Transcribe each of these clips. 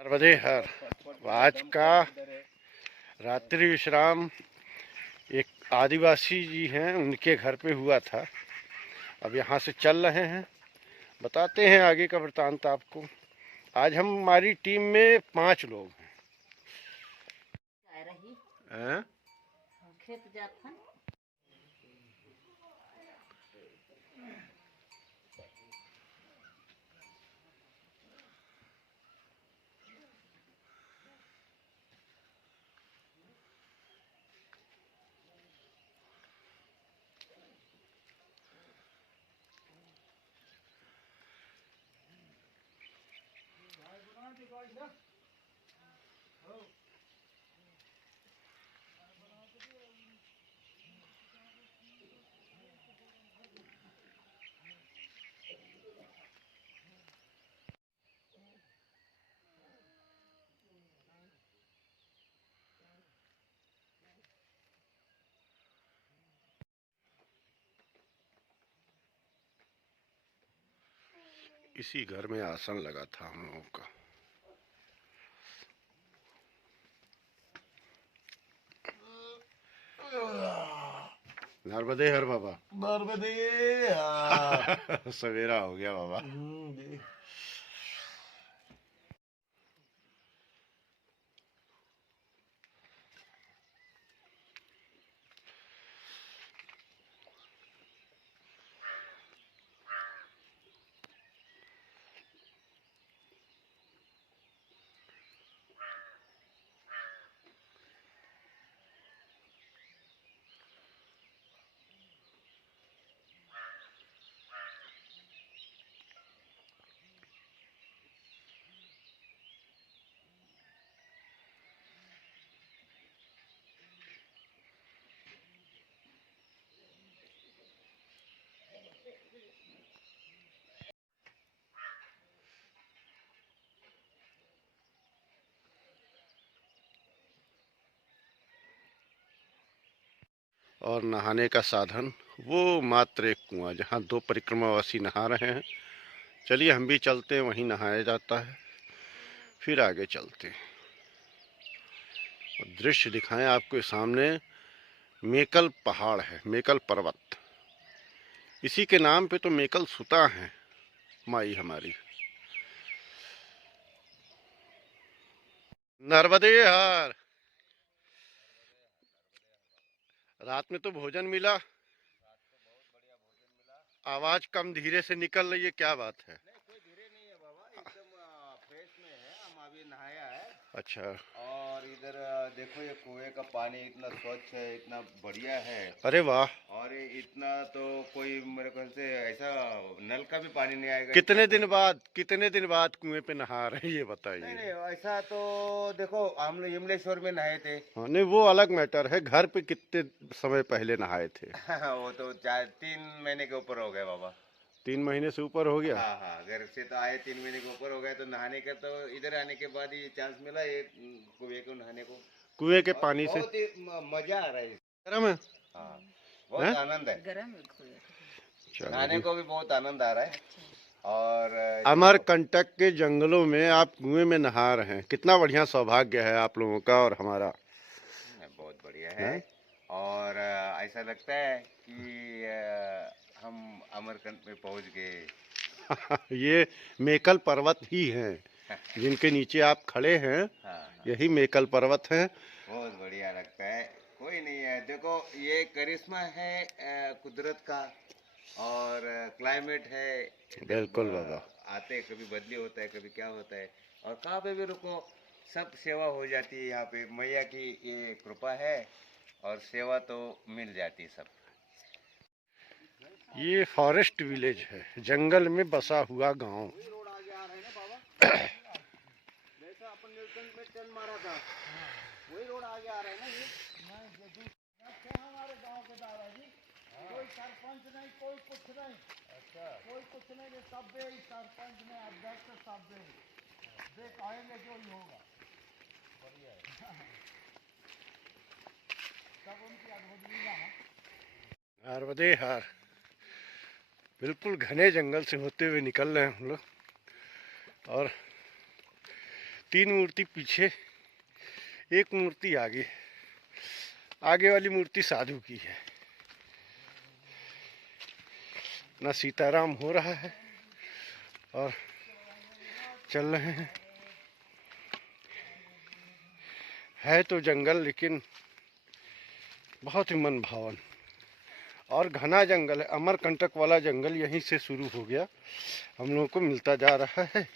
नर्मदे हर। आज का रात्रि विश्राम एक आदिवासी जी हैं, उनके घर पे हुआ था। अब यहाँ से चल रहे हैं, बताते हैं आगे का वृतांत आपको। आज हमारी टीम में 5 लोग हैं। खेत जात हन। इसी घर में आसन लगा था हम लोगों का। नर्मदे हर बाबा। नर्मदे सवेरा हो गया बाबा। और नहाने का साधन वो मात्र एक कुआं, जहाँ 2 परिक्रमावासी नहा रहे हैं। चलिए हम भी चलते हैं, वहीं नहाया जाता है, फिर आगे चलते हैं और दृश्य दिखाएं आपके सामने। मेकल पहाड़ है, मेकल पर्वत, इसी के नाम पे तो मेकल सुता है माई हमारी। नर्मदे हर। रात में तो भोजन मिला। आवाज कम धीरे से निकल रही है, क्या बात है? नहीं, कोई धीरे नहीं है बाबा, एकदम फ्रेश में है। हम अभी नहाया है। अच्छा। और इधर देखो, ये कुएं का पानी इतना स्वच्छ है, इतना बढ़िया है। अरे वाह। और ये इतना तो कोई मेरे ख्याल से ऐसा नल का भी पानी नहीं आएगा। कितने दिन बाद कुएं पे नहा रहे हैं, ये नहीं बताइए। नहीं, ऐसा तो देखो, हम लोग यमलेश्वर में नहाए थे। हाँ, नहीं वो अलग मैटर है। घर पे कितने समय पहले नहाए थे? वो तो 3 महीने के ऊपर हो गए बाबा। 3 महीने से ऊपर हो गया। हाँ हाँ, घर से तो आए 3 महीने के ऊपर हो गए, तो नहाने का तो इधर आने के बाद ही चांस मिला ये कुएं को नहाने को। कुएं के और पानी से बहुत ही मजा आ रहा है। गर्म है। हाँ, बहुत हैं? आनंद है। गरम है नहाने चलिए। को भी बहुत आनंद आ रहा है। अच्छा। और अमरकंटक के जंगलों में आप कुएं में नहा रहे हैं, कितना बढ़िया सौभाग्य है आप लोगों का और हमारा। बहुत बढ़िया है। हैं? और ऐसा लगता है कि हम अमरकंटक में पहुंच गए। ये मेकल पर्वत ही हैं, जिनके नीचे आप खड़े हैं। हाँ हाँ, यही मेकल पर्वत है। बहुत बढ़िया लगता है। कोई नहीं है, देखो ये करिश्मा है कुदरत का। और क्लाइमेट है। जब बिल्कुल बाबा। आते कभी बदली होता है, कभी क्या होता है। और कहाँ पे भी रुको, सब सेवा हो जाती है यहाँ पे। मैया की ये कृपा है, और सेवा तो मिल जाती है सब। ये फॉरेस्ट विलेज है, जंगल में बसा हुआ गांव। वही रोड आगे आ रहा है ना बाबा। जैसा अपन नीलकंठ में टर्न मारा था, वही रोड आगे आ रहा है ना। ये हमारे गांव के दादाजी, कोई सरपंच नहीं, कोई कुछ नहीं। अच्छा, कोई कुछ नहीं, सब सरपंच में अध्यक्ष सब देख आएंगे, जो ही होगा। बढ़िया है। सब उनकी अद्भुत लीला है। नर्मदे हर। बिल्कुल घने जंगल से होते हुए निकल रहे हैं हम लोग, और 3 मूर्ति पीछे, एक मूर्ति आगे। आगे वाली मूर्ति साधु की है। ना सीताराम हो रहा है और चल रहे हैं। है तो जंगल, लेकिन बहुत ही मन भावन और घना जंगल है। अमरकंटक वाला जंगल यहीं से शुरू हो गया, हम लोगों को मिलता जा रहा है।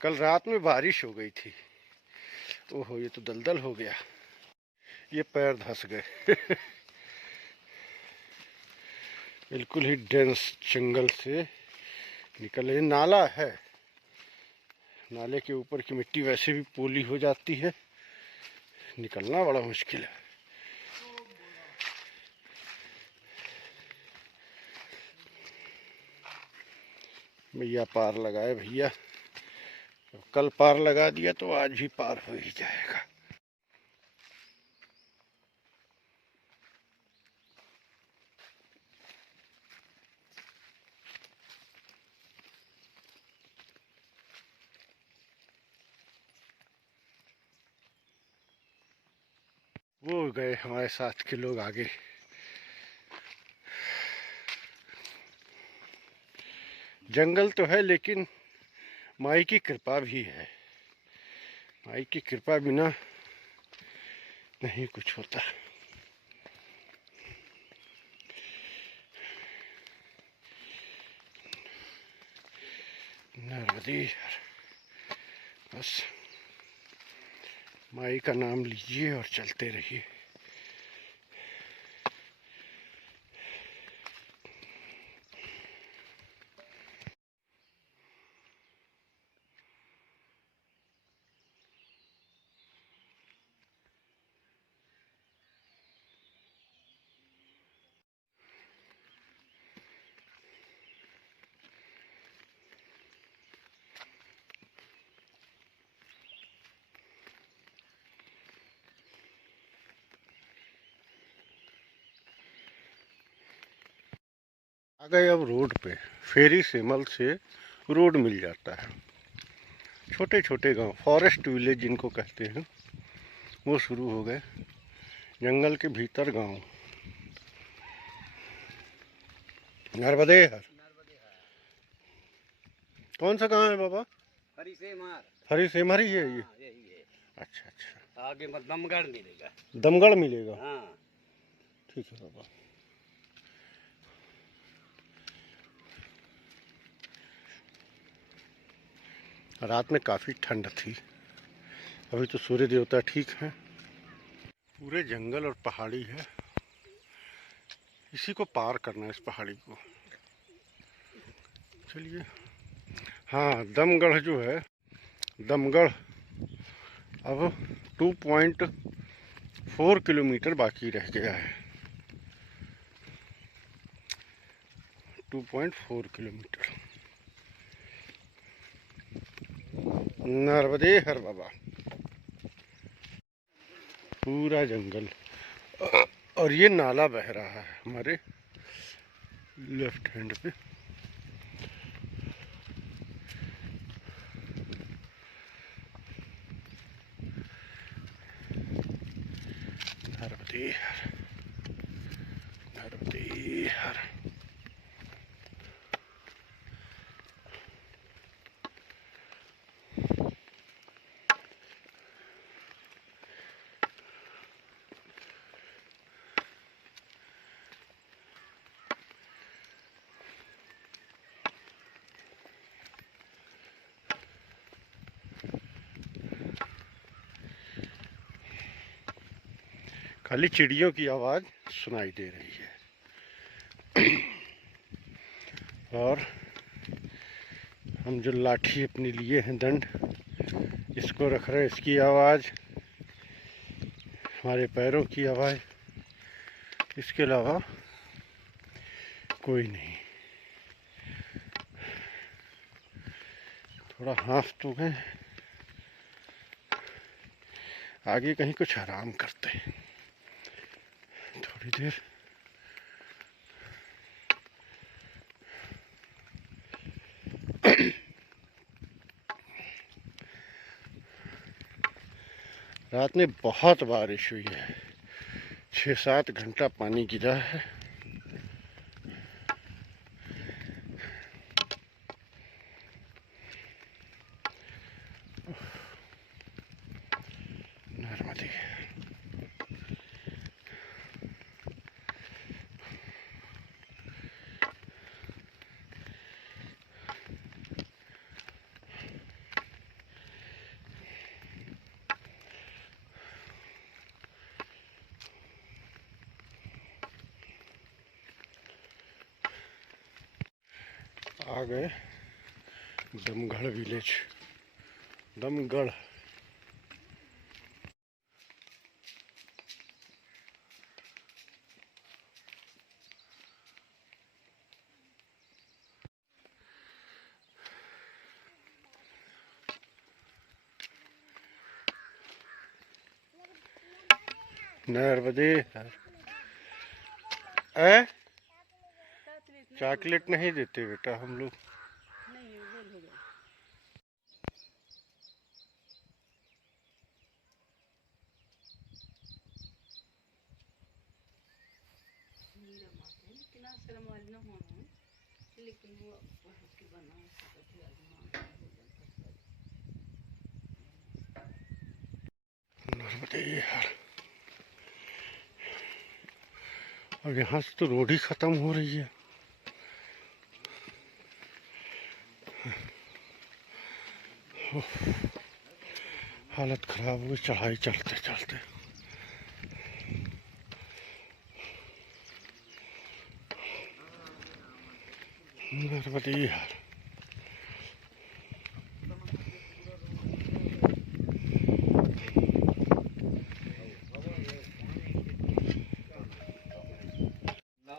कल रात में बारिश हो गई थी। ओहो, ये तो दलदल हो गया, ये पैर धंस गए। बिल्कुल ही डेंस जंगल से निकले। नाला है, नाले के ऊपर की मिट्टी वैसे भी पोली हो जाती है, निकलना बड़ा मुश्किल है। भैया पार लगाए भैया, कल पार लगा दिया तो आज भी पार हो ही जाएगा। वो गए हमारे साथ के लोग आगे। जंगल तो है, लेकिन माई की कृपा भी है। माई की कृपा बिना नहीं कुछ होता। नर्मदे, बस माई का नाम लीजिए और चलते रहिए। आ गए अब रोड पे। फेरी सेमल से रोड मिल जाता है। छोटे छोटे गांव, फॉरेस्ट विलेज जिनको कहते हैं, वो शुरू हो गए। जंगल के भीतर गांव। नर्मदे हर। कौन सा गांव है बाबा? हरिसेमार। हरिसेमर ही है ये? हाँ, यही है। अच्छा अच्छा, आगे मत दमगढ़ मिलेगा। दमगढ़ मिलेगा? हाँ, ठीक है बाबा। रात में काफ़ी ठंड थी, अभी तो सूर्य देवता ठीक हैं। पूरे जंगल और पहाड़ी है, इसी को पार करना है, इस पहाड़ी को। चलिए। हाँ, दमगढ़ जो है, दमगढ़ अब 2.4 किलोमीटर बाकी रह गया है। 2.4 किलोमीटर। नर्मदे हर बाबा। पूरा जंगल और ये नाला बह रहा है हमारे लेफ्ट हैंड पे। नर्मदे हर, नर्मदे हर। खाली चिड़ियों की आवाज़ सुनाई दे रही है। और हम जो लाठी अपने लिए हैं, दंड, इसको रख रहे हैं, इसकी आवाज़, हमारे पैरों की आवाज़, इसके अलावा कोई नहीं। थोड़ा हाँफ तो गए, आगे कहीं कुछ आराम करते हैं थोड़ी देर। रात में बहुत बारिश हुई है, 6-7 घंटा पानी गिरा है। नर्मदे आ गए दमगढ़ विलेज। दमगढ़ नर्मदे है। चॉकलेट नहीं देते बेटा हम लोग। लेकिन वो उसकी बना नर्मदे यार, और यहाँ से तो रोड ही खत्म हो रही है। हालत खराब हुई चढ़ाई चढ़ते चढ़ते। नर्मदे यार,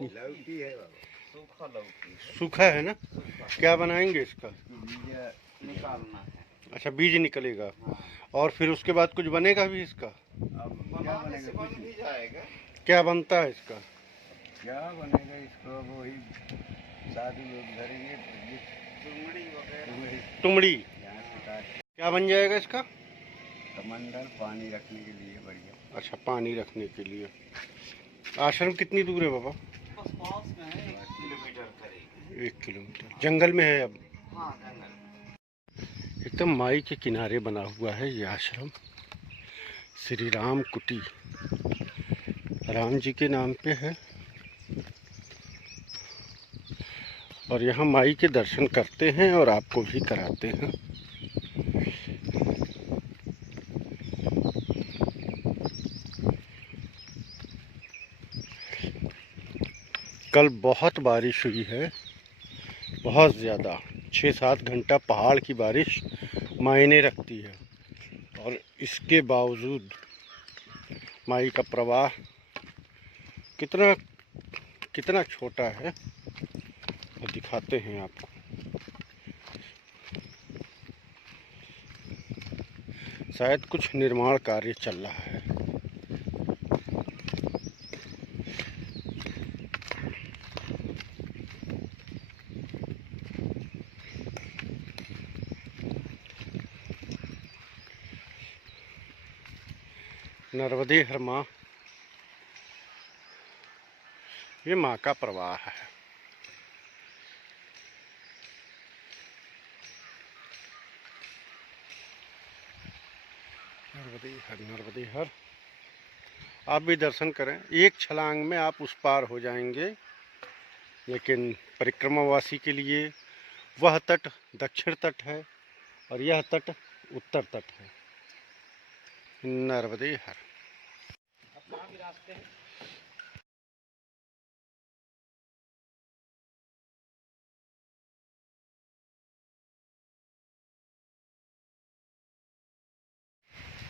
लौकी है बाबा, सूखा लौकी सूखा है ना। क्या बनाएंगे इसका? बीज निकालना है। अच्छा, बीज निकलेगा और फिर उसके बाद कुछ बनेगा भी इसका? अब बनाने से बन भी जाएगा। क्या बनता है इसका? क्या बनेगा इसको? वही शादी लोग धरेंगे, चुमड़ी वगैरह। तुमड़ी यहाँ से काट क्या बन जाएगा इसका? कमंडल पानी रखने के लिए बढ़िया। अच्छा, पानी रखने के लिए। आश्रम कितनी दूर है बाबा? बस पास में है, 1 किलोमीटर करीब। 1 किलोमीटर। जंगल में है अब? हाँ, जंगल। एकदम माई के किनारे बना हुआ है ये आश्रम। श्री राम कुटी, राम जी के नाम पे है। और यहाँ माई के दर्शन करते हैं और आपको भी कराते हैं। कल बहुत बारिश हुई है, बहुत ज़्यादा। 6-7 घंटा पहाड़ की बारिश मायने रखती है, और इसके बावजूद माई का प्रवाह कितना कितना छोटा है वो दिखाते हैं आपको। शायद कुछ निर्माण कार्य चल रहा है। नर्मदे हर माँ, ये माँ का प्रवाह है। नर्मदे हर, नर्मदे हर। आप भी दर्शन करें, एक छलांग में आप उस पार हो जाएंगे। लेकिन परिक्रमावासी के लिए वह तट दक्षिण तट है और यह तट उत्तर तट है। नर्मदे हर।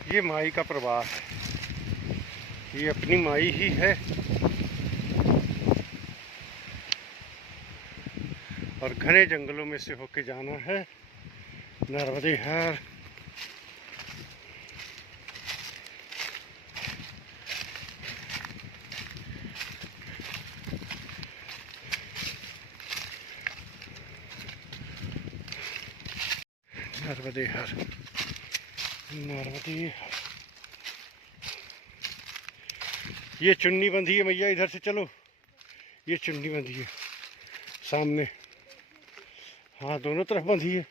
ये माई का प्रवाह है, ये अपनी माई ही है। और घने जंगलों में से होके जाना है। नर्मदे हर। नर्मदे हर, नर्मदे हर। ये चुन्नी बंधी है मैया, इधर से चलो। ये चुन्नी बंधी है सामने, हाँ दोनों तरफ बंधी है,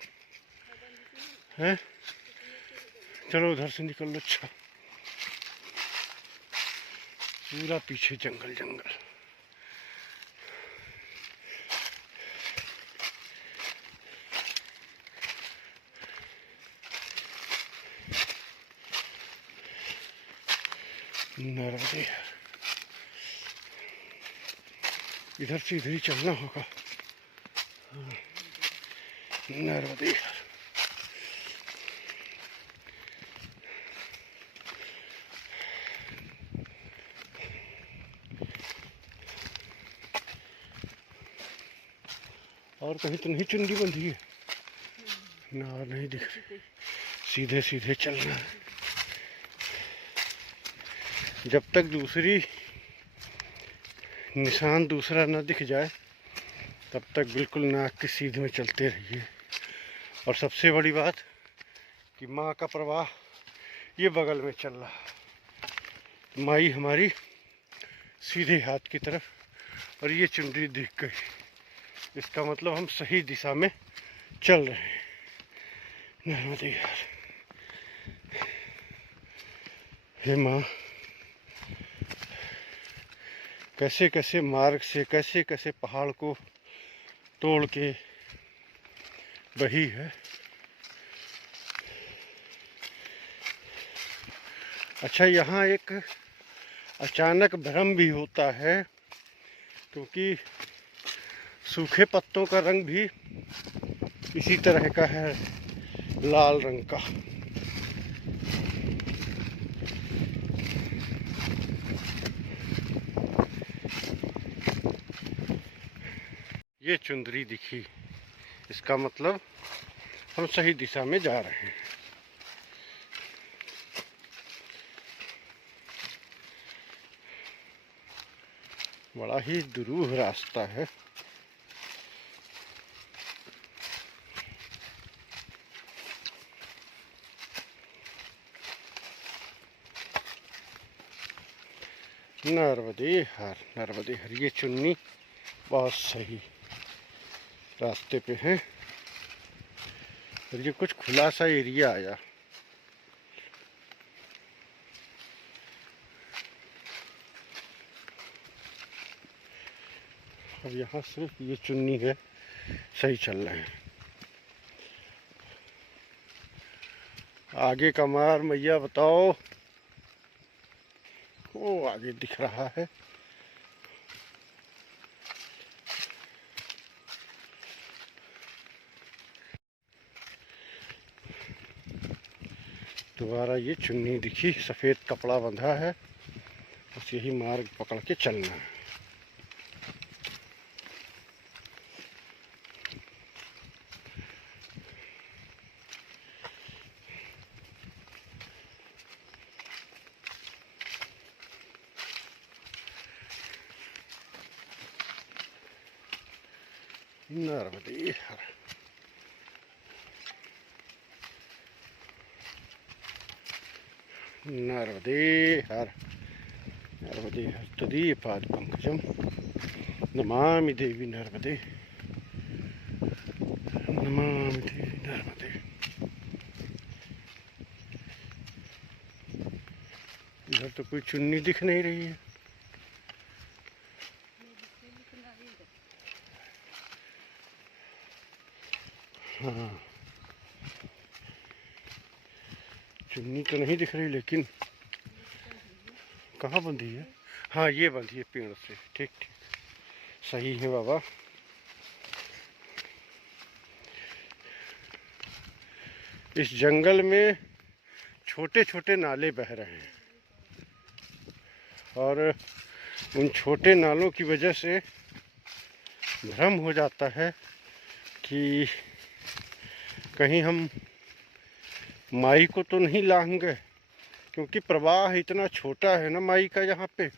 हैं? चलो उधर से निकल लो। अच्छा, पूरा पीछे जंगल जंगल। नर्मदे, इधर से इधर ही चलना होगा। नर्मदे, और कहीं तो नहीं चुन्नी बंधी है ना, और नहीं दिख रही। सीधे सीधे चलना है, जब तक दूसरी निशान दूसरा ना दिख जाए तब तक बिल्कुल नाक के सीधे में चलते रहिए। और सबसे बड़ी बात कि माँ का प्रवाह ये बगल में चल रहा, माई हमारी सीधे हाथ की तरफ, और ये चुनरी दिख गई, इसका मतलब हम सही दिशा में चल रहे हैं। नर्मदे यार, हे माँ, कैसे कैसे मार्ग से, कैसे कैसे पहाड़ को तोड़ के बही है। अच्छा, यहाँ एक अचानक भ्रम भी होता है, क्योंकि सूखे पत्तों का रंग भी इसी तरह का है, लाल रंग का। ये चुंदरी दिखी, इसका मतलब हम सही दिशा में जा रहे हैं। बड़ा ही दुरूह रास्ता है। नर्मदे हर, नर्मदे हर। ये चुन्नी बहुत सही रास्ते पे है, और ये कुछ खुला सा एरिया आया। अब यहाँ सिर्फ ये चुन्नी है, सही चल रहे हैं। आगे का मार मैया बताओ। वो आगे दिख रहा है। दोबारा ये चुन्नी दिखी, सफ़ेद कपड़ा बंधा है, बस यही मार्ग पकड़ के चलना है। नर्मदे हर। नर्मदे हर, नर्मदे हर तदीयपाद पंकजम नमामि देवी नर्मदे, नमामि देवी नर्मदे। इधर तो कोई चुन्नी दिख नहीं रही है। हाँ, चुन्नी तो नहीं दिख रही, लेकिन कहाँ बंधी है? हाँ, ये बंधी है पेड़ से। ठीक ठीक, सही है बाबा। इस जंगल में छोटे छोटे नाले बह रहे हैं, और उन छोटे नालों की वजह से भ्रम हो जाता है कि कहीं हम माई को तो नहीं लांग गए, क्योंकि प्रवाह इतना छोटा है ना माई का। यहाँ पे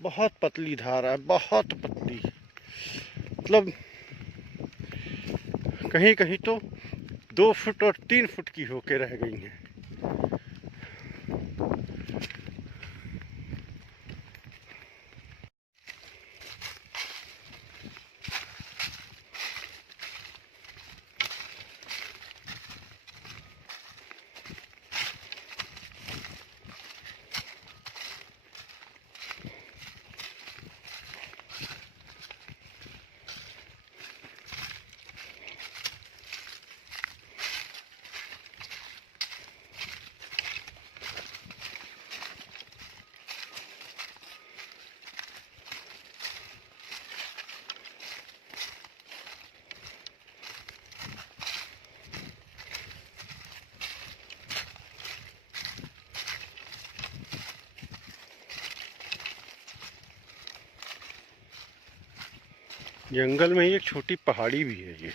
बहुत पतली धारा है, बहुत पतली, मतलब कहीं कहीं तो 2 फुट और 3 फुट की होके रह गई हैं। जंगल में ही एक छोटी पहाड़ी भी है ये।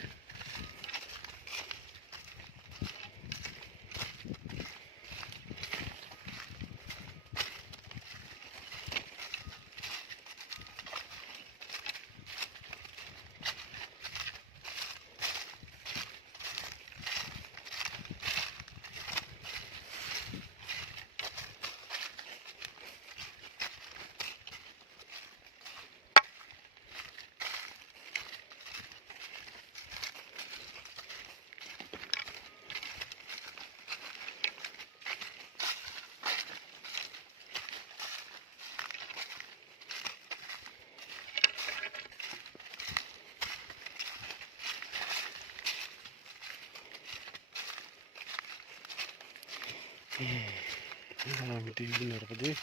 Devi Nirvade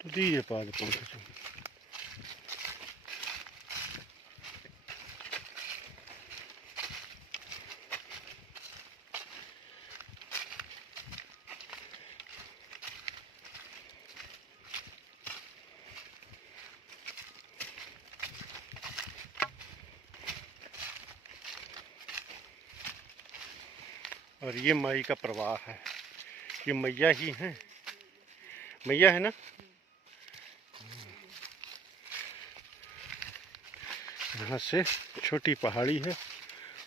to the Pada Pontation. और ये माई का प्रवाह है, ये मैया ही है, मैया है ना। यहाँ से छोटी पहाड़ी है,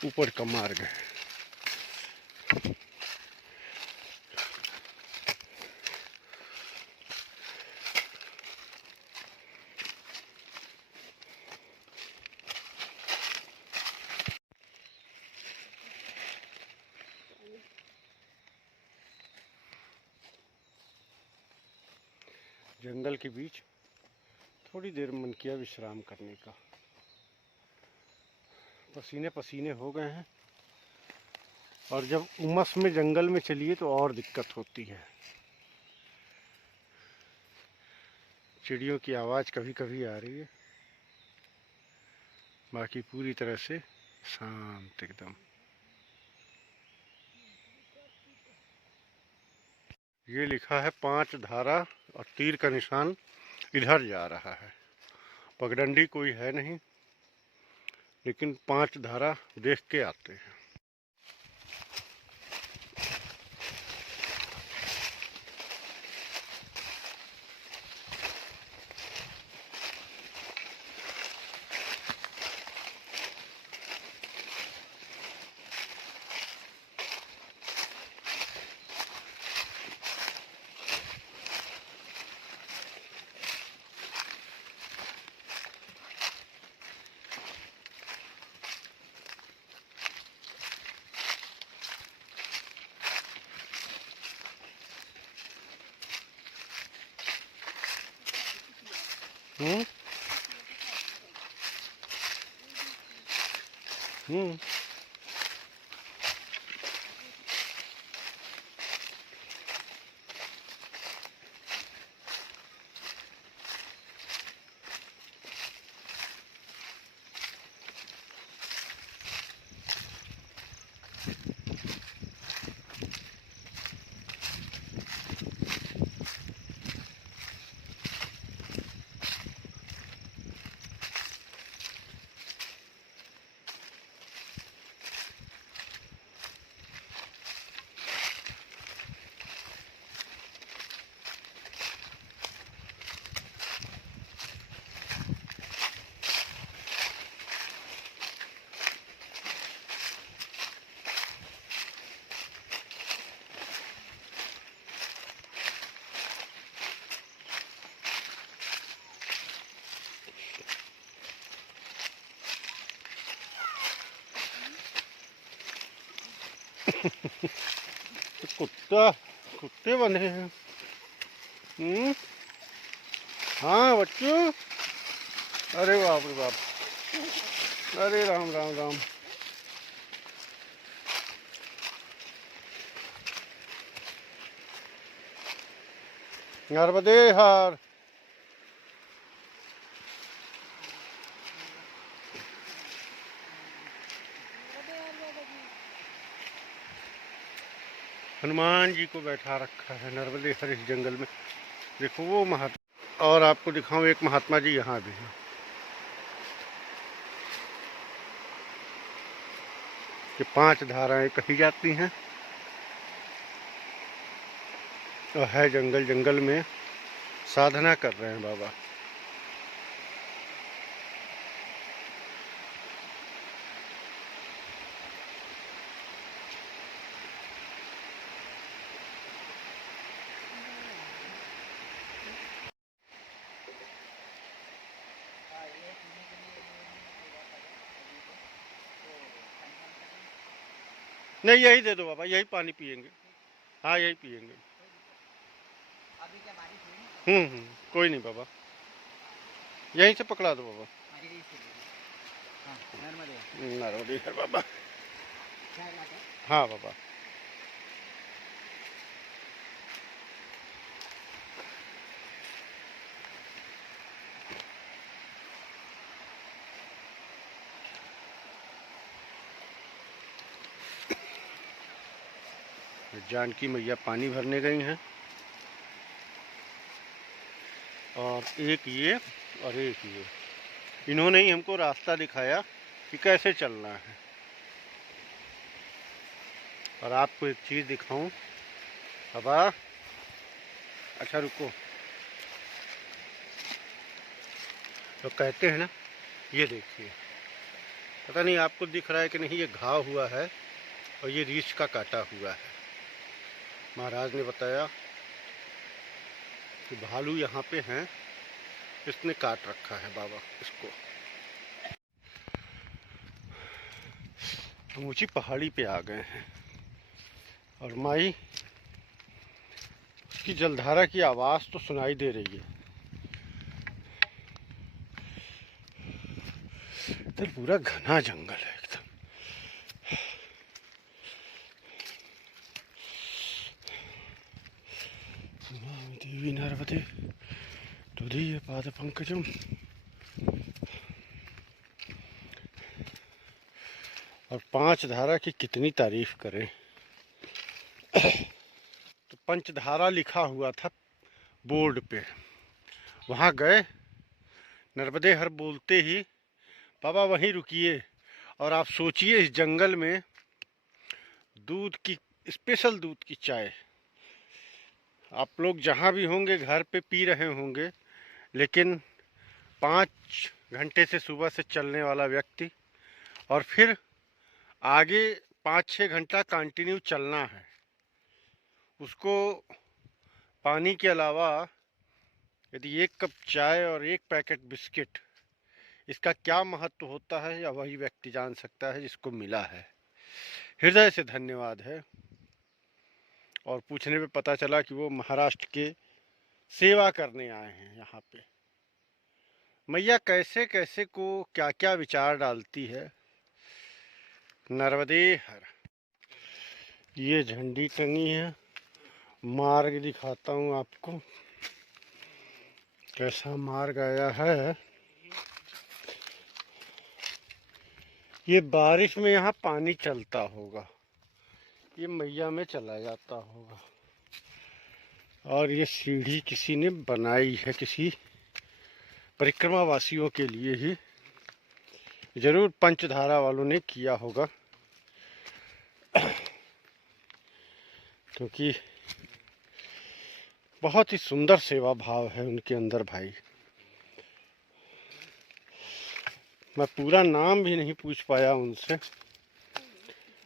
ऊपर का मार्ग है। जंगल के बीच थोड़ी देर मन किया विश्राम करने का। पसीने पसीने हो गए हैं, और जब उमस में जंगल में चलिए तो और दिक्कत होती है। चिड़ियों की आवाज़ कभी कभी आ रही है, बाकी पूरी तरह से शांत एकदम। ये लिखा है 5 धारा और तीर का निशान इधर जा रहा है। पगडंडी कोई है नहीं, लेकिन 5 धारा देख के आते हैं। हम्म हम्म कुत्ता कुत्ते बने हैं। हाँ बच्चों, अरे बाप रे बाप, अरे राम राम राम। नर्मदे हार। हनुमान जी को बैठा रखा है नर्मदे हर इस जंगल में। देखो वो महात्मा, और आपको दिखाऊं एक महात्मा जी यहाँ भी हैं। कि 5 धाराएं कही जाती हैं। और है जंगल, जंगल में साधना कर रहे हैं बाबा। नहीं, यही दे दो बाबा, यही पानी पियेंगे। हाँ, यही पियेंगे। अभी क्या बारिश हुई ना? कोई नहीं बाबा, यहीं से पकड़ा दो बाबा। अरे इसलिए हाँ नर्मदे नर्मदे है बाबा। चाय लाते हाँ बाबा। जानकी मैया पानी भरने गई हैं, और एक ये और एक ये, इन्होंने ही हमको रास्ता दिखाया कि कैसे चलना है। और आपको एक चीज़ दिखाऊं बाबा। अच्छा रुको, तो कहते हैं ना, ये देखिए, पता नहीं आपको दिख रहा है कि नहीं, ये घाव हुआ है और ये रीछ का काटा हुआ है। महाराज ने बताया कि भालू यहाँ पे हैं, इसने काट रखा है बाबा इसको। हम ऊंची पहाड़ी पे आ गए हैं और माई, उसकी जलधारा की आवाज़ तो सुनाई दे रही है। इधर पूरा घना जंगल है एकदम। देवी नर्मदे तुदीय पाद पंकजम। और 5 धारा की कितनी तारीफ करें। तो पंचधारा लिखा हुआ था बोर्ड पे, वहाँ गए, नर्मदे हर बोलते ही बाबा वहीं रुकिए। और आप सोचिए, इस जंगल में दूध की, स्पेशल दूध की चाय, आप लोग जहाँ भी होंगे घर पे पी रहे होंगे, लेकिन 5 घंटे से सुबह से चलने वाला व्यक्ति, और फिर आगे 5-6 घंटा कंटिन्यू चलना है, उसको पानी के अलावा यदि 1 कप चाय और 1 पैकेट बिस्किट, इसका क्या महत्व होता है या वही व्यक्ति जान सकता है जिसको मिला है। हृदय से धन्यवाद है। और पूछने पे पता चला कि वो महाराष्ट्र के सेवा करने आए हैं यहाँ पे। मैया कैसे कैसे को क्या क्या विचार डालती है। नर्मदे हर। ये झंडी टंगी है, मार्ग दिखाता हूँ आपको, कैसा मार्ग आया है। ये बारिश में यहाँ पानी चलता होगा, ये मैया में चला जाता होगा। और ये सीढ़ी किसी ने बनाई है, किसी परिक्रमा वासियों के लिए ही, जरूर पंचधारा वालों ने किया होगा, क्योंकि बहुत ही सुंदर सेवा भाव है उनके अंदर भाई। मैं पूरा नाम भी नहीं पूछ पाया उनसे,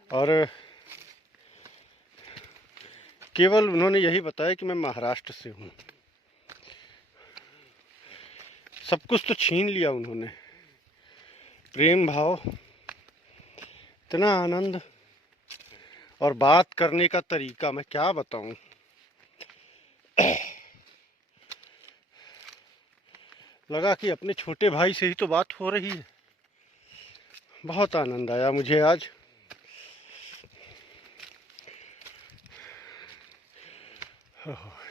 और केवल उन्होंने यही बताया कि मैं महाराष्ट्र से हूँ। सब कुछ तो छीन लिया उन्होंने, प्रेम भाव, इतना आनंद, और बात करने का तरीका मैं क्या बताऊं। लगा कि अपने छोटे भाई से ही तो बात हो रही है। बहुत आनंद आया मुझे आज।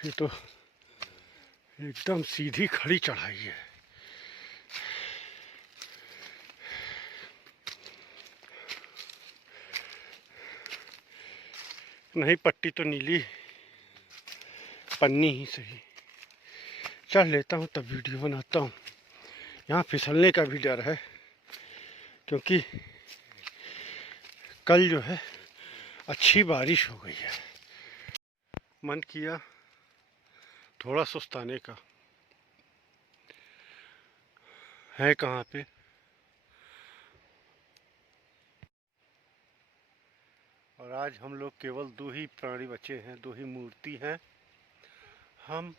ये तो एकदम सीधी खड़ी चढ़ाई है। नहीं, पट्टी तो नीली, पन्नी ही सही। चढ़ लेता हूँ तब वीडियो बनाता हूँ। यहाँ फिसलने का भी डर है, क्योंकि कल जो है अच्छी बारिश हो गई है। मन किया थोड़ा सुस्ताने का। है कहाँ पे? और आज हम लोग केवल दो ही प्राणी बचे हैं, दो ही मूर्ति हैं, हम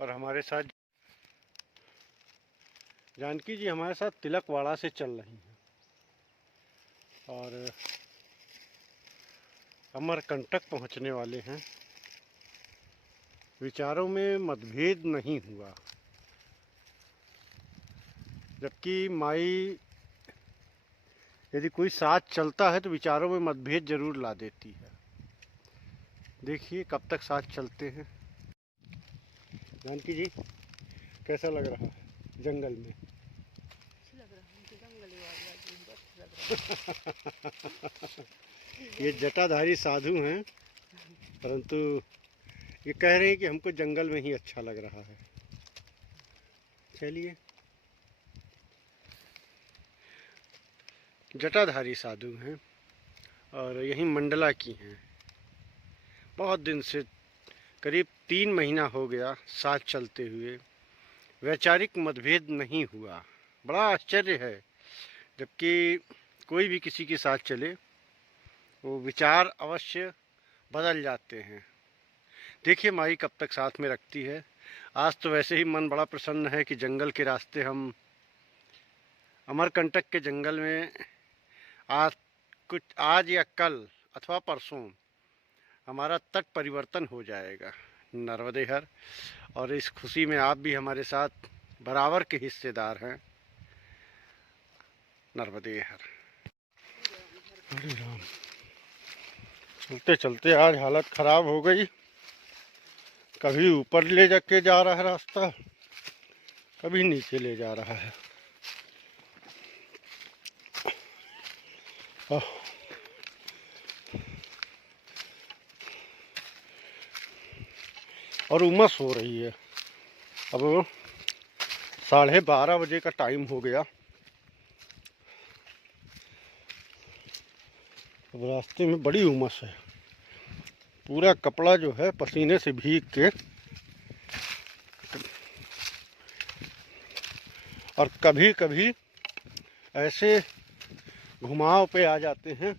और हमारे साथ जानकी जी हमारे साथ तिलकवाड़ा से चल रही हैं और अमरकंटक पहुंचने वाले हैं। विचारों में मतभेद नहीं हुआ, जबकि माई यदि कोई साथ चलता है तो विचारों में मतभेद जरूर ला देती है। देखिए कब तक साथ चलते हैं। जानकी जी कैसा लग रहा है जंगल में? लग रहा है मुझे जंगल लग रहा है। ये जटाधारी साधु हैं, परंतु ये कह रहे हैं कि हमको जंगल में ही अच्छा लग रहा है। चलिए, जटाधारी साधु हैं और यहीं मंडला की हैं। बहुत दिन से, करीब 3 महीना हो गया साथ चलते हुए, वैचारिक मतभेद नहीं हुआ। बड़ा आश्चर्य है, जबकि कोई भी किसी के साथ चले वो विचार अवश्य बदल जाते हैं। देखिए माई कब तक साथ में रखती है। आज तो वैसे ही मन बड़ा प्रसन्न है कि जंगल के रास्ते हम अमरकंटक के जंगल में आज या कल अथवा परसों हमारा तट परिवर्तन हो जाएगा नर्मदेहर, और इस खुशी में आप भी हमारे साथ बराबर के हिस्सेदार हैं। नर्मदेहर हरे राम। चलते चलते आज हालत खराब हो गई। कभी ऊपर ले जाके जा रहा है रास्ता, कभी नीचे ले जा रहा है। और उमस हो रही है। अब 12:30 बजे का टाइम हो गया। अब रास्ते में बड़ी उमस है, पूरा कपड़ा जो है पसीने से भीग के, और कभी कभी ऐसे घुमाव पे आ जाते हैं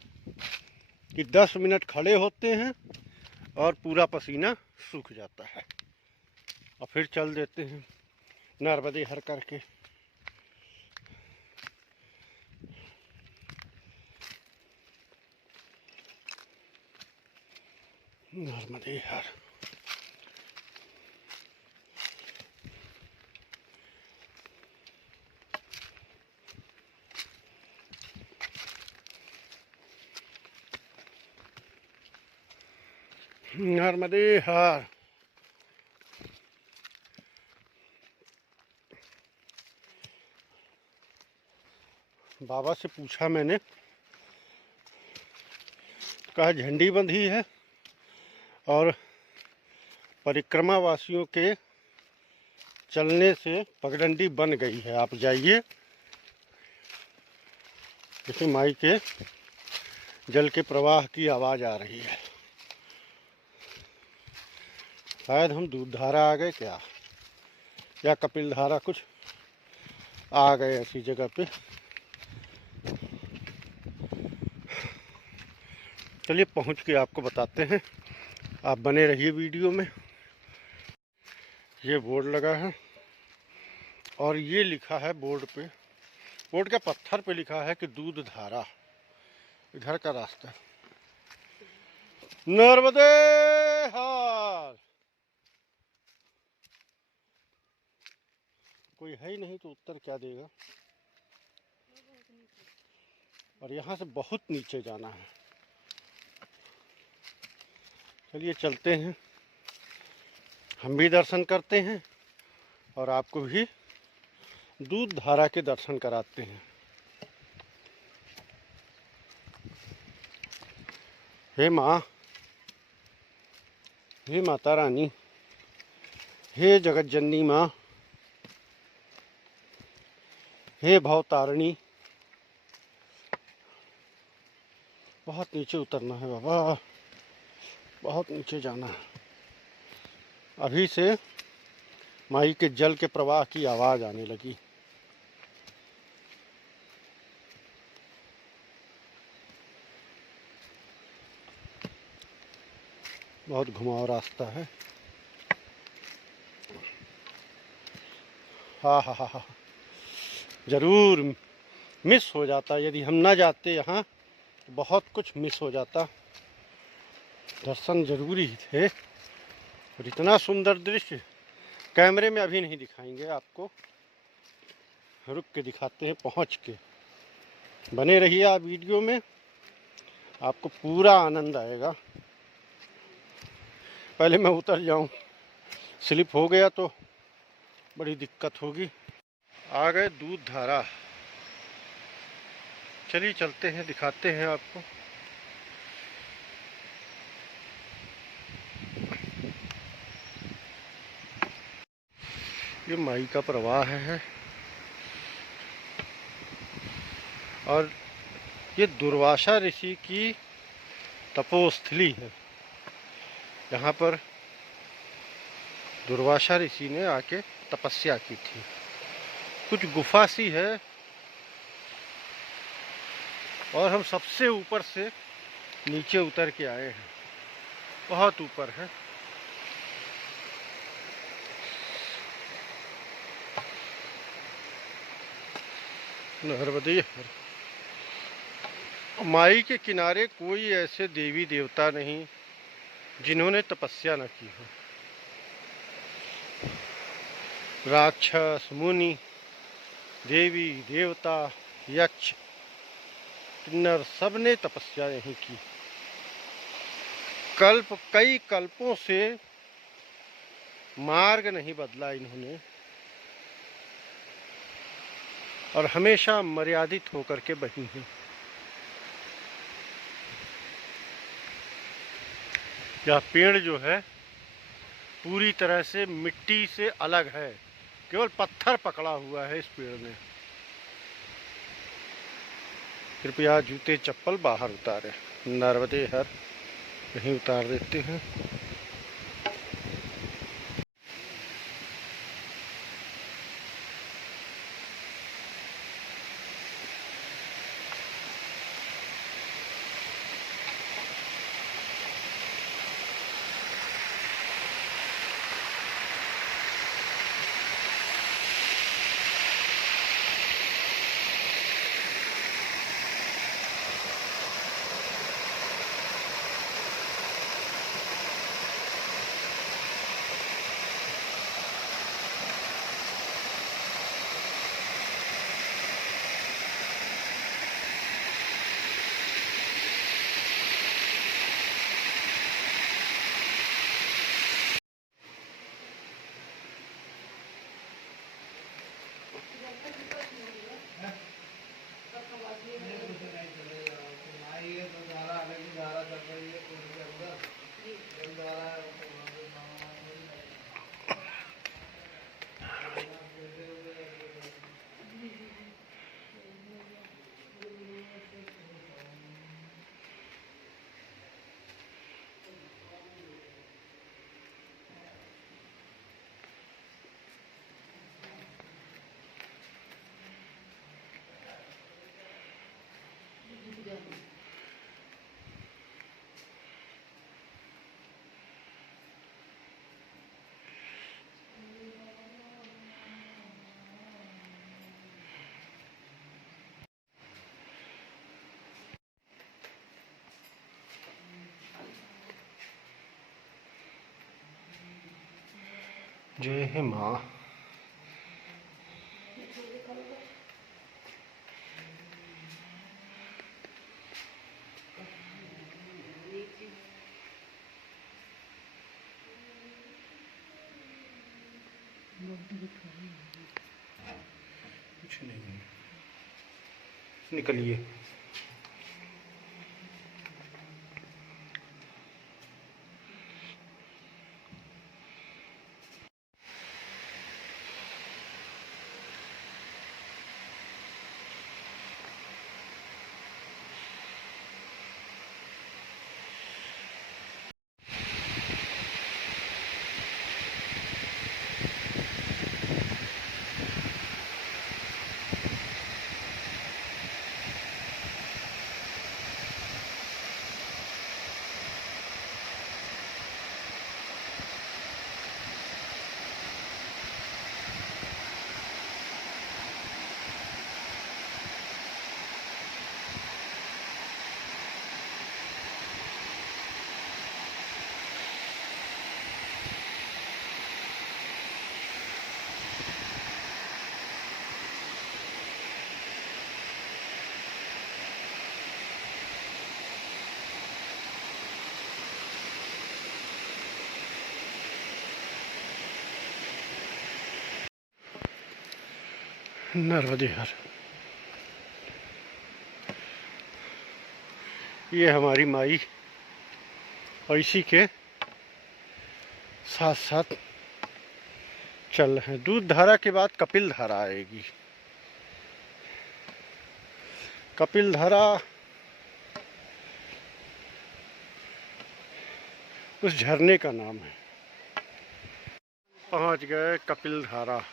कि 10 मिनट खड़े होते हैं और पूरा पसीना सूख जाता है और फिर चल देते हैं नर्मदेहर करके। नर्मदेहर नर्मदेहर। बाबा से पूछा मैंने, कहा झंडी बंधी है और परिक्रमा वासियों के चलने से पगडंडी बन गई है, आप जाइए। जैसे माई के जल के प्रवाह की आवाज़ आ रही है। शायद हम दूध धारा आ गए क्या, या कपिल धारा, कुछ आ गए ऐसी जगह पे। चलिए पहुंच के आपको बताते हैं, आप बने रहिए वीडियो में। ये बोर्ड लगा है और ये लिखा है बोर्ड पे, बोर्ड के पत्थर पे लिखा है कि दूध धारा। इधर का रास्ता नर्मदेहर। कोई है ही नहीं तो उत्तर क्या देगा। और यहाँ से बहुत नीचे जाना है। चलिए चलते हैं, हम भी दर्शन करते हैं और आपको भी दूध धारा के दर्शन कराते हैं। हे माँ, हे माता रानी, हे जगत जननी माँ, हे भवतारिणी, बहुत नीचे उतरना है बाबा, बहुत नीचे जाना है। अभी से माई के जल के प्रवाह की आवाज़ आने लगी। बहुत घुमाव रास्ता है। हाँ हाँ हाँ हाँ, ज़रूर मिस हो जाता यदि हम ना जाते यहाँ, तो बहुत कुछ मिस हो जाता। दर्शन जरूरी थे। और इतना सुंदर दृश्य कैमरे में अभी नहीं दिखाएंगे आपको, रुक के दिखाते हैं पहुँच के। बने रहिए आप वीडियो में, आपको पूरा आनंद आएगा। पहले मैं उतर जाऊं, स्लिप हो गया तो बड़ी दिक्कत होगी। आ गए दूध धारा, चलिए चलते हैं, दिखाते हैं आपको। ये माई का प्रवाह है और ये दुर्वासा ऋषि की तपोस्थली है। यहाँ पर दुर्वासा ऋषि ने आके तपस्या की थी। कुछ गुफा सी है और हम सबसे ऊपर से नीचे उतर के आए हैं, बहुत ऊपर है। नर्मदे माई के किनारे कोई ऐसे देवी देवता नहीं जिन्होंने तपस्या न की हो। राक्षस, मुनि, देवी देवता, यक्ष, किन्नर, सबने तपस्या नहीं की। कई कल्पों से मार्ग नहीं बदला इन्होंने और हमेशा मर्यादित होकर के बही हैं। यह पेड़ जो है पूरी तरह से मिट्टी से अलग है, केवल पत्थर पकड़ा हुआ है इस पेड़ में। कृपया जूते चप्पल बाहर उतारें। नर्मदे हर यहीं उतार देते हैं। जय हे माँ। कुछ नहीं, निकलिए। नर्मदे हर। ये हमारी माई और इसी के साथ साथ चल रहे हैं। दूध धारा के बाद कपिल धारा आएगी। कपिल धारा उस झरने का नाम है। पहुंच गए कपिल धारा।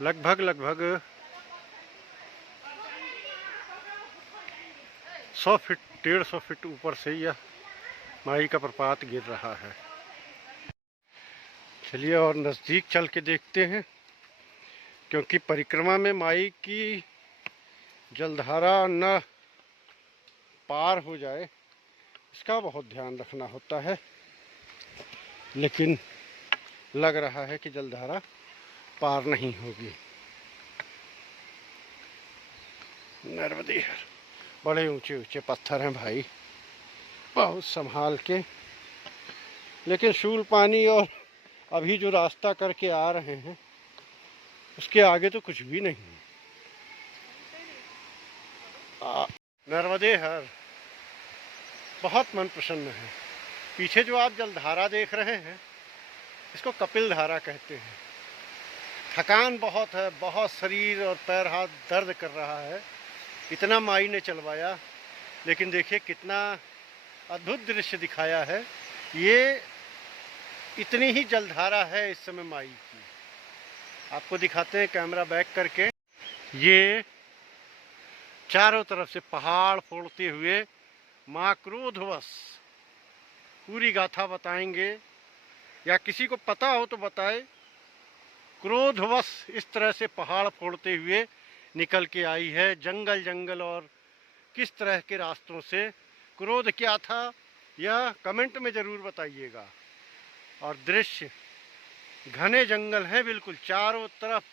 लगभग 100 फीट 150 फीट ऊपर से यह माई का प्रपात गिर रहा है। चलिए और नज़दीक चल के देखते हैं, क्योंकि परिक्रमा में माई की जलधारा न पार हो जाए इसका बहुत ध्यान रखना होता है। लेकिन लग रहा है कि जलधारा पार नहीं होगी। नर्मदे हर। बड़े ऊंचे ऊंचे पत्थर हैं भाई, बहुत संभाल के। लेकिन शूल पानी और अभी जो रास्ता करके आ रहे हैं उसके आगे तो कुछ भी नहीं। नर्मदे हर बहुत मन प्रसन्न है। पीछे जो आप जलधारा देख रहे हैं इसको कपिल धारा कहते हैं। थकान बहुत है, बहुत शरीर और पैर हाथ दर्द कर रहा है। इतना माई ने चलवाया, लेकिन देखिए कितना अद्भुत दृश्य दिखाया है। ये इतनी ही जलधारा है इस समय माई की। आपको दिखाते हैं कैमरा बैक करके। ये चारों तरफ से पहाड़ फोड़ते हुए माँ क्रोधवश, पूरी गाथा बताएंगे या किसी को पता हो तो बताए, क्रोधवश इस तरह से पहाड़ फोड़ते हुए निकल के आई है। जंगल जंगल और किस तरह के रास्तों से, क्रोध क्या था यह कमेंट में ज़रूर बताइएगा। और दृश्य घने जंगल हैं बिल्कुल चारों तरफ।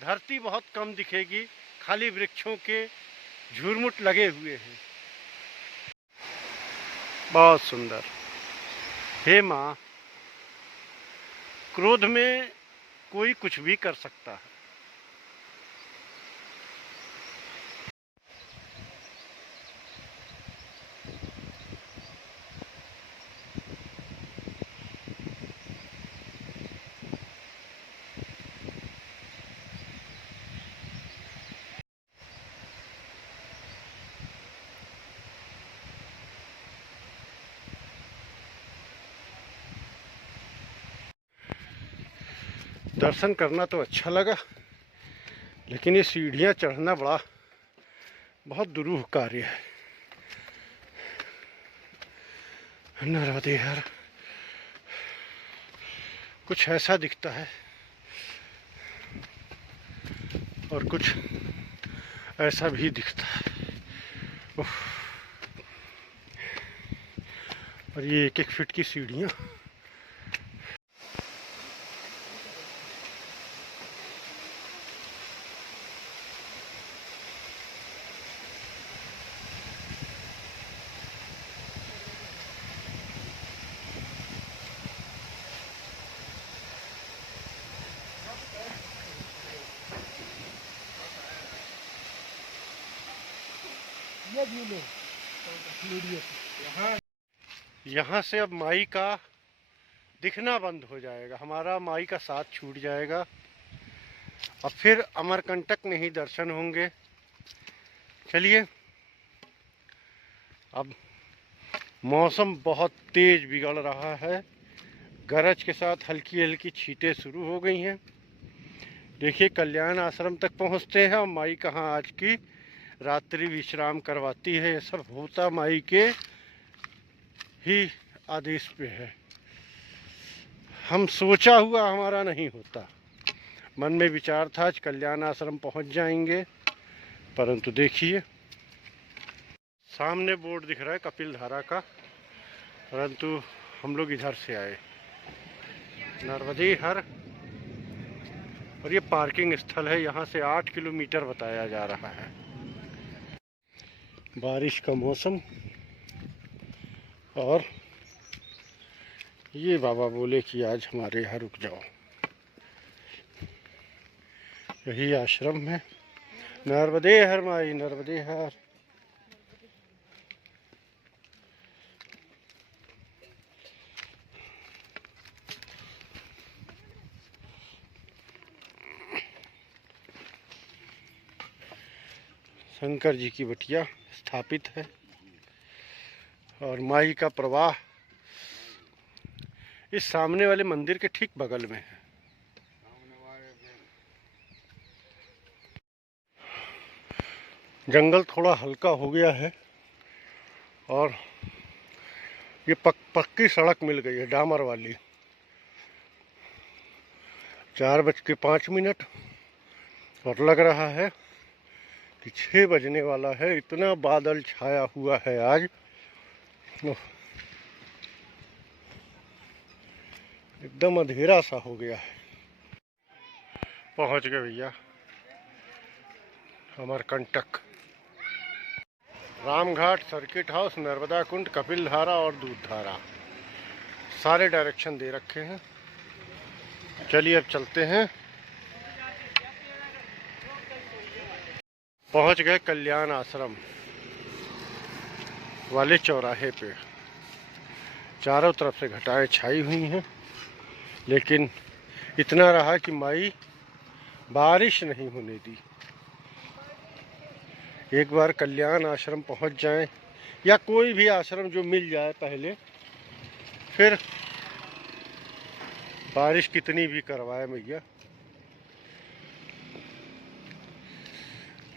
धरती बहुत कम दिखेगी, खाली वृक्षों के झुरमुट लगे हुए हैं। बहुत सुंदर। हे माँ, क्रोध में कोई कुछ भी कर सकता है। दर्शन करना तो अच्छा लगा, लेकिन ये सीढ़ियाँ चढ़ना बहुत दुरूह कार्य है। नर्मदे हर कुछ ऐसा दिखता है और कुछ ऐसा भी दिखता है। उफ। और ये 1-1 फीट की सीढ़ियाँ। ये भी लो वीडियो यहाँ से अब माई का दिखना बंद हो जाएगा, हमारा माई का साथ छूट जाएगा। अब फिर अमरकंटक में ही दर्शन होंगे। चलिए, अब मौसम बहुत तेज बिगड़ रहा है। गरज के साथ हल्की हल्की छींटें शुरू हो गई हैं। देखिए कल्याण आश्रम तक पहुँचते हैं और माई कहाँ आज की रात्रि विश्राम करवाती है। ये सब होता माई के ही आदेश पे है। हम सोचा हुआ हमारा नहीं होता। मन में विचार था आज कल्याण आश्रम पहुंच जाएंगे, परंतु देखिए सामने बोर्ड दिख रहा है कपिल धारा का, परंतु हम लोग इधर से आए। नर्मदे हर। और ये पार्किंग स्थल है, यहाँ से 8 किलोमीटर बताया जा रहा है। बारिश का मौसम और ये बाबा बोले कि आज हमारे यहाँ रुक जाओ। यही आश्रम है। नर्मदे हर माई, नर्मदे हर। शंकर जी की बटिया स्थापित है और माई का प्रवाह इस सामने वाले मंदिर के ठीक बगल में है। जंगल थोड़ा हल्का हो गया है और ये पक्की सड़क मिल गई है, डामर वाली। 4:05 और लग रहा है कि 6 बजने वाला है। इतना बादल छाया हुआ है आज, एकदम अंधेरा सा हो गया है। पहुंच गए भैया अमरकंटक। रामघाट, सर्किट हाउस, नर्मदा कुंड, कपिल धारा और दूध धारा, सारे डायरेक्शन दे रखे हैं। चलिए अब चलते हैं। पहुंच गए कल्याण आश्रम वाले चौराहे पे। चारों तरफ से घटाएं छाई हुई हैं, लेकिन इतना रहा कि माई बारिश नहीं होने दी। एक बार कल्याण आश्रम पहुंच जाएं या कोई भी आश्रम जो मिल जाए पहले, फिर बारिश कितनी भी करवाए मैया।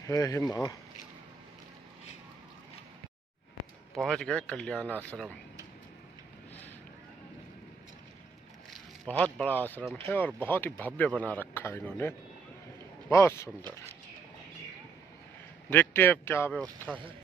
हे माँ। पहुंच गए कल्याण आश्रम। बहुत बड़ा आश्रम है और बहुत ही भव्य बना रखा है इन्होंने, बहुत सुंदर। देखते हैं अब क्या व्यवस्था है।